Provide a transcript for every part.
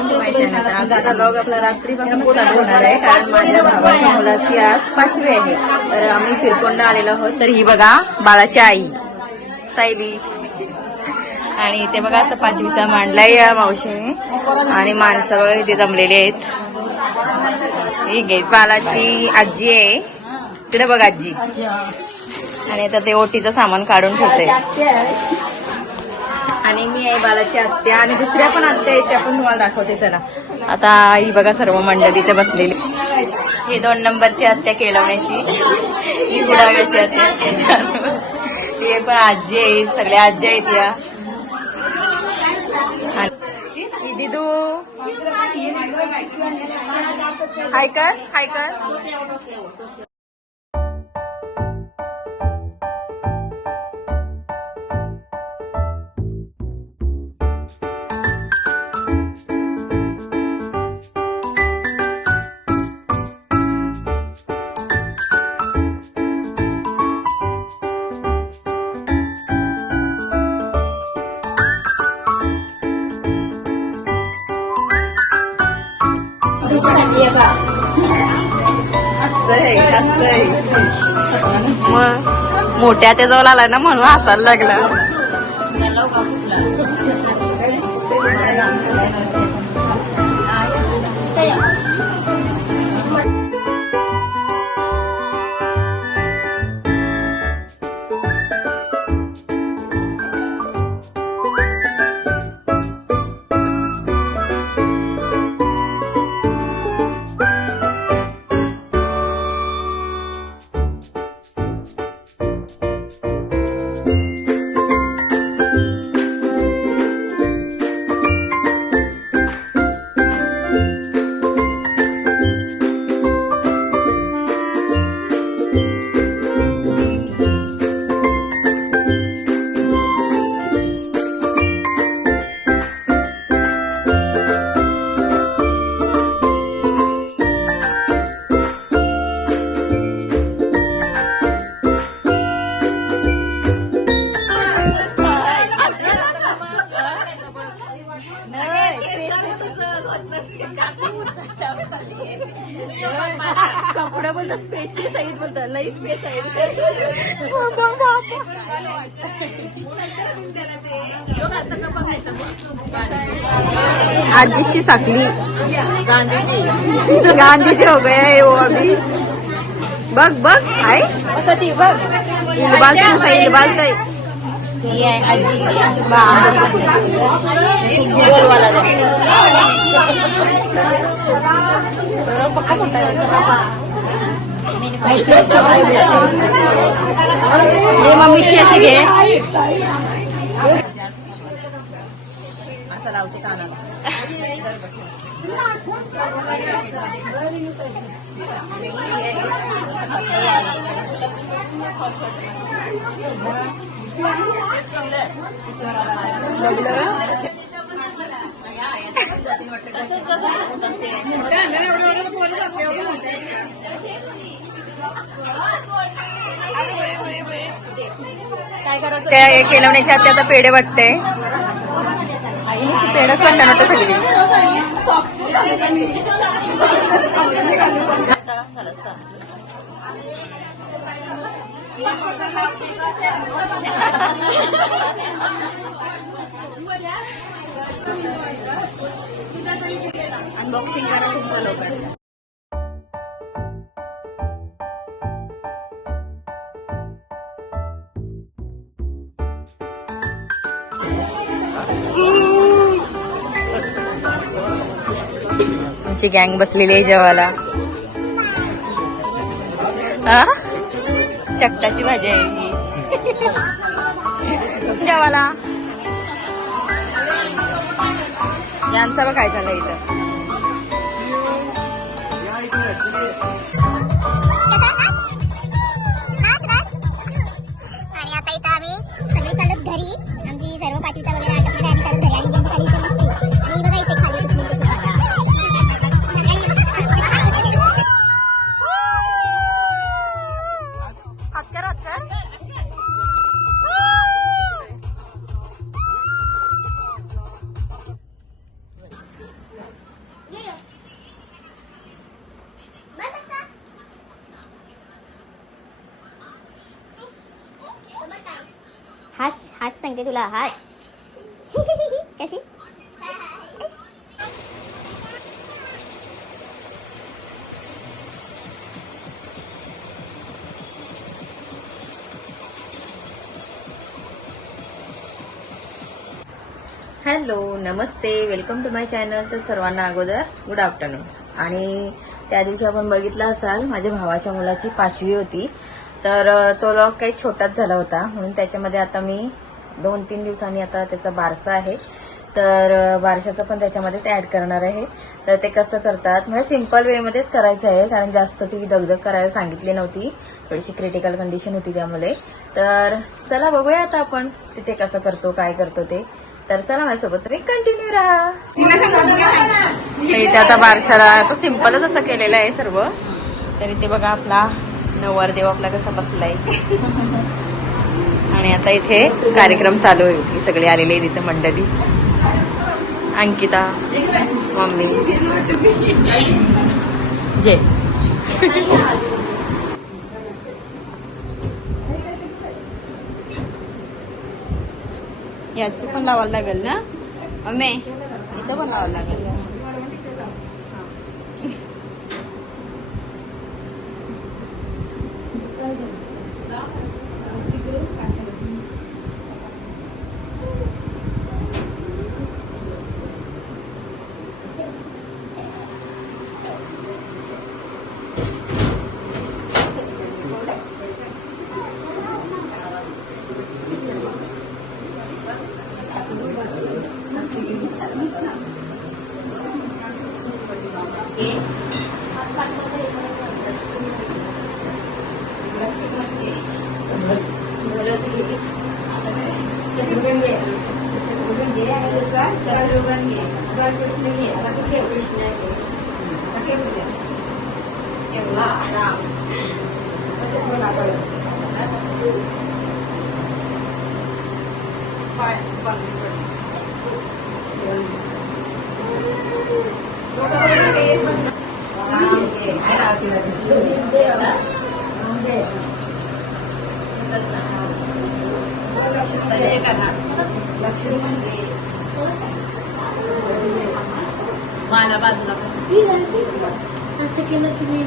तर आमचा ब्लॉग आपला रात्रीपासून चालू होणार आहे, कारण माझ्या भावाच्या मुलाची आज 5वी आहे. तर आम्ही फिरकोंडा आलेलो आहोत. तर ही बघा बाळाची आई सायली, आणि इथे बघा असं 5वीचा मांडलाय या मावशीने, आणि माणसं बघा इथे जमलेली आहेत. ही घे बाळाची आजी आहे तिकडे बघा आजी, आणि आता ते ओटीचं सामान काढून ठेवते. आणि मी आहे बालाची आत्या, आणि दुसऱ्या पण आत्या आहेत त्या पण तुम्हाला दाखवते. चला आता ही बघा सर्व मंडळी इथे बसलेली. ही 2 नंबरची आत्या केलवण्याची, ही गुडाव्याची आत्या, ती पण आजी आहे, सगळ्या आजी आहेत या. ही दिदू हाय कर हाय कर. मग मोठ्या त्या जवळ आला ना म्हणून हसायला लागला. कपडा बोलतो स्पेशल साईड बोलतो लई स्पेस आहे. आजीशी साकली गांधीजी हो गया वो अभी. बघ बघ आहे कधी बघ बालता साईड बालता पक्का मोठा ये मम्मी शियाची घे असं लावते कानाला. काय केलवण्याची आत्या आता पेढे वाटते. पेढच वाटतं ना सगळी. अनबॉक्सिंग करा तुमचं लवकर. आमची गँग बसलेली आहे जेवायला. शकटाची भाजी आहे ही जेवायला. यांचा बघ काय झालं इथं. आणि आता इथं आम्ही सगळे चालत घरी. आमची सर्व 5वीचा वगैरे आटपलेला आम्ही चालत घरी. आणि त्यांची खाली मस्ती. आणि बघा इथे खाली सांगते तुला हाय. कशी हॅलो, नमस्ते, वेलकम टू माय चॅनल. तर सर्वांना अगोदर गुड आफ्टरनून. आणि त्या दिवशी आपण बघितलं असाल माझ्या भावाच्या मुलाची 5वी होती. तर तो लॉग काही छोटाच झाला होता, म्हणून त्याच्यामध्ये आता मी 2-3 दिवसांनी आता त्याचा बारसा आहे, तर बारशाचं पण त्याच्यामध्येच ऍड करणार आहे. तर ते कसं करतात म्हणजे सिम्पल वेमध्येच करायचं आहे, कारण जास्त ती दगदग करायला सांगितली नव्हती, थोडीशी क्रिटिकल कंडिशन होती त्यामुळे. तर चला बघूया आता आपण तिथे कसं करतो, काय करतो ते. तर चला माझ्यासोबत तुम्ही कंटिन्यू राहा. इथे आता बारशाला तर सिम्पलच असं केलेलं आहे सर्व. तर इथे बघा आपला नवरदेव आपला कसा बसलाय. आणि आता इथे कार्यक्रम चालू आहे, सगळे आलेले आहे तिथे मंडळी. अंकिता, मम्मी, जय. याची पण लावायला लागेल ना मम्मी, इथं पण लावायला लागेल. मला बाजूला असं केलं की नाही.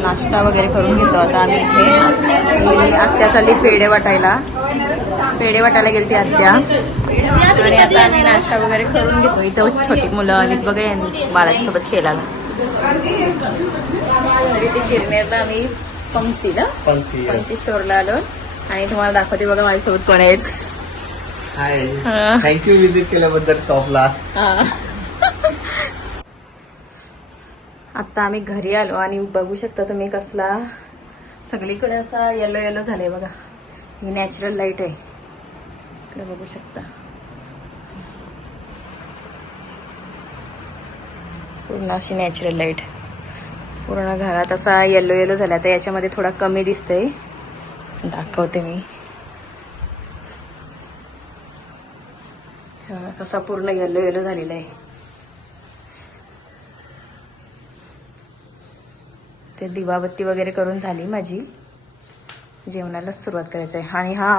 नाश्ता वगैरे करून घेतो आता आम्ही इथे. आत्या चालली पेढे वाटायला गेलती आत्या. आणि आता आम्ही नाश्ता वगैरे करून घेतो. इथं छोटी मुलं आलीत बघा, यांनी बाळासोबत खेळायला. तरी ते गिरनेरला आम्ही पंक्ती स्टोरला आलो. आणि तुम्हाला दाखवते बघा माझ्यासोबत कोण आहेत. हाय थँक्यू विजिट केल्याबद्दल शॉपला. आता आम्ही घरी आलो आणि बघू शकता तुम्ही कसला सगळीकडे असा येलो येलो झालंय बघा. ही नॅचरल लाईट आहे इकडे बघू शकता. पूर्ण अशी नॅचरल लाईट पूर्ण घरात असा येलो येलो झाला. तर याच्यामध्ये थोडा कमी दिसतंय, दाखवते मी. कसा पूर्ण येलो येलो झालेला आहे. ते दिवाबत्ती वगैरे करून झाली माझी. जेवणालाच सुरुवात करायची आहे. आणि हा